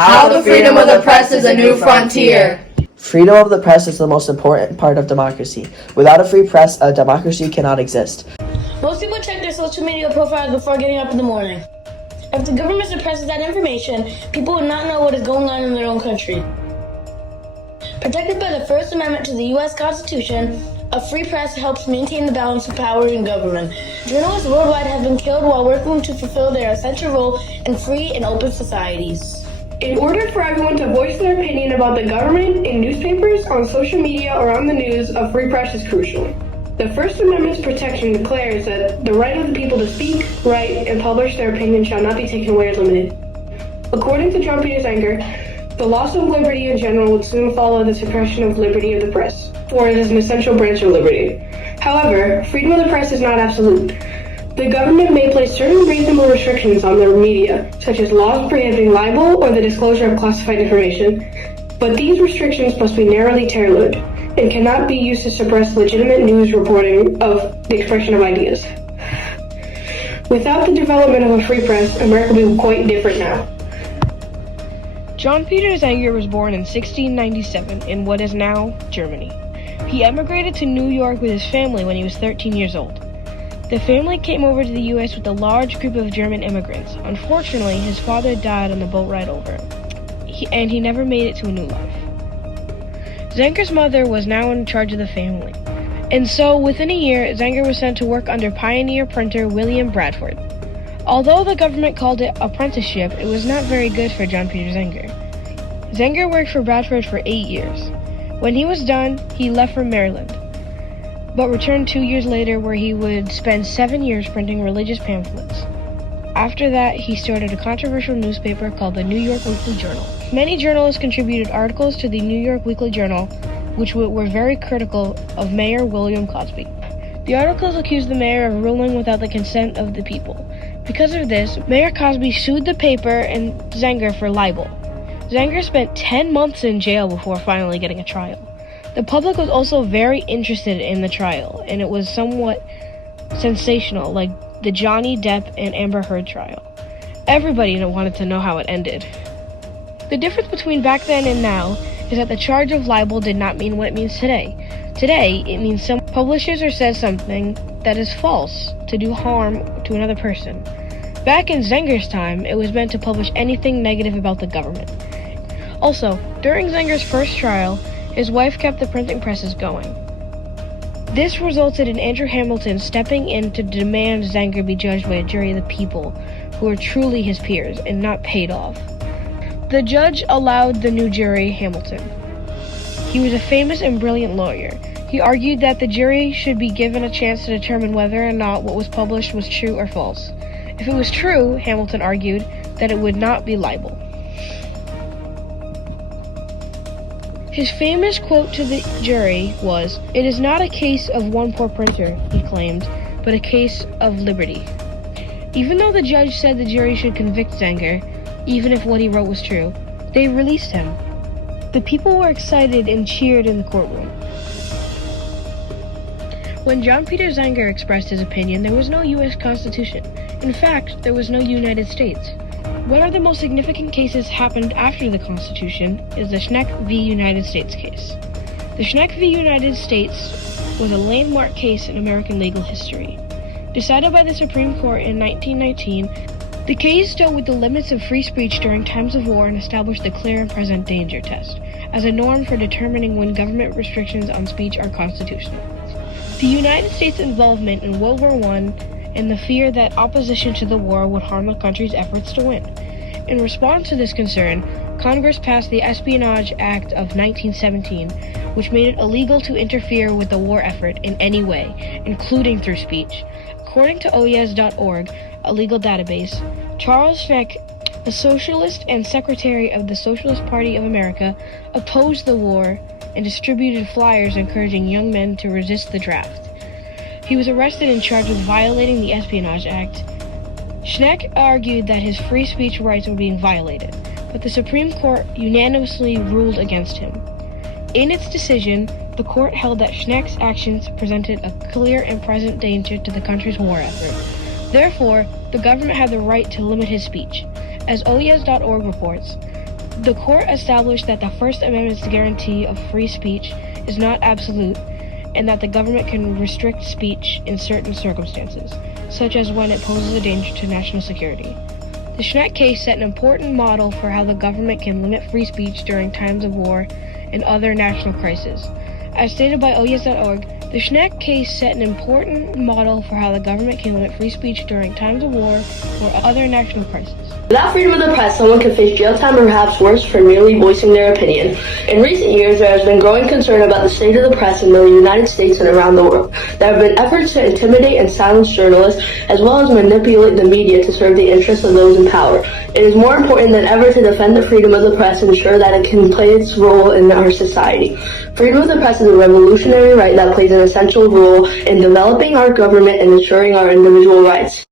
How the freedom of the press is a new frontier. Freedom of the press is the most important part of democracy. Without a free press, a democracy cannot exist. Most people check their social media profiles before getting up in the morning. If the government suppresses that information, people will not know what is going on in their own country. Protected by the First Amendment to the U.S. Constitution, a free press helps maintain the balance of power in government. Journalists worldwide have been killed while working to fulfill their essential role in free and open societies. In order for everyone to voice their opinion about the government in newspapers, on social media, or on the news, a free press is crucial. The First Amendment's protection declares that the right of the people to speak, write, and publish their opinion shall not be taken away or limited. According to John Peter Zenger, the loss of liberty in general would soon follow the suppression of liberty of the press, for it is an essential branch of liberty. However, freedom of the press is not absolute. The government may place certain reasonable restrictions on their media, such as laws prohibiting libel or the disclosure of classified information, but these restrictions must be narrowly tailored and cannot be used to suppress legitimate news reporting of the expression of ideas. Without the development of a free press, America would be quite different now. John Peter Zenger was born in 1697 in what is now Germany. He emigrated to New York with his family when he was 13 years old. The family came over to the U.S. with a large group of German immigrants. Unfortunately, his father died on the boat ride over, and he never made it to a new life. Zenger's mother was now in charge of the family, and so within a year, Zenger was sent to work under pioneer printer William Bradford. Although the government called it apprenticeship, it was not very good for John Peter Zenger. Zenger worked for Bradford for 8 years. When he was done, he left for Maryland, but returned 2 years later, where he would spend 7 years printing religious pamphlets. After that, he started a controversial newspaper called the New York Weekly Journal. Many journalists contributed articles to the New York Weekly Journal, which were very critical of Mayor William Cosby. The articles accused the mayor of ruling without the consent of the people. Because of this, Mayor Cosby sued the paper and Zenger for libel. Zenger spent 10 months in jail before finally getting a trial. The public was also very interested in the trial, and it was somewhat sensational, like the Johnny Depp and Amber Heard trial. Everybody wanted to know how it ended. The difference between back then and now is that the charge of libel did not mean what it means today. Today, it means some publishes or says something that is false to do harm to another person. Back in Zenger's time, it was meant to publish anything negative about the government. Also, during Zenger's first trial, his wife kept the printing presses going. This resulted in Andrew Hamilton stepping in to demand Zenger be judged by a jury of the people, who are truly his peers and not paid off. The judge allowed the new jury Hamilton. He was a famous and brilliant lawyer. He argued that the jury should be given a chance to determine whether or not what was published was true or false. If it was true, Hamilton argued, that it would not be libel. His famous quote to the jury was, "It is not a case of one poor printer," he claimed, but a case of liberty. Even though the judge said the jury should convict Zenger, even if what he wrote was true, they released him. The people were excited and cheered in the courtroom. When John Peter Zenger expressed his opinion, there was no U.S. Constitution. In fact, there was no United States. One of the most significant cases happened after the Constitution is the Schneck v. United States case. The Schneck v. United States was a landmark case in American legal history. Decided by the Supreme Court in 1919, the case dealt with the limits of free speech during times of war and established the clear and present danger test as a norm for determining when government restrictions on speech are constitutional. The United States' involvement in World War I and the fear that opposition to the war would harm the country's efforts to win. In response to this concern, Congress passed the Espionage Act of 1917, which made it illegal to interfere with the war effort in any way, including through speech. According to OES.org, a legal database, Charles Schneck, a socialist and secretary of the Socialist Party of America, opposed the war and distributed flyers encouraging young men to resist the draft. He was arrested and charged with violating the Espionage Act. Schneck argued that his free speech rights were being violated, but the Supreme Court unanimously ruled against him. In its decision, the court held that Schneck's actions presented a clear and present danger to the country's war effort. Therefore, the government had the right to limit his speech. As OES.org reports, The court established that the First Amendment's guarantee of free speech is not absolute, and that the government can restrict speech in certain circumstances, such as when it poses a danger to national security. The Schneck case set an important model for how the government can limit free speech during times of war and other national crises. As stated by OYES.org, the Schneck case set an important model for how the government can limit free speech during times of war or other national crises. Without freedom of the press, someone could face jail time or perhaps worse for merely voicing their opinion. In recent years, there has been growing concern about the state of the press in the United States and around the world. There have been efforts to intimidate and silence journalists, as well as manipulate the media to serve the interests of those in power. It is more important than ever to defend the freedom of the press and ensure that it can play its role in our society. Freedom of the press is a revolutionary right that plays an essential role in developing our government and ensuring our individual rights.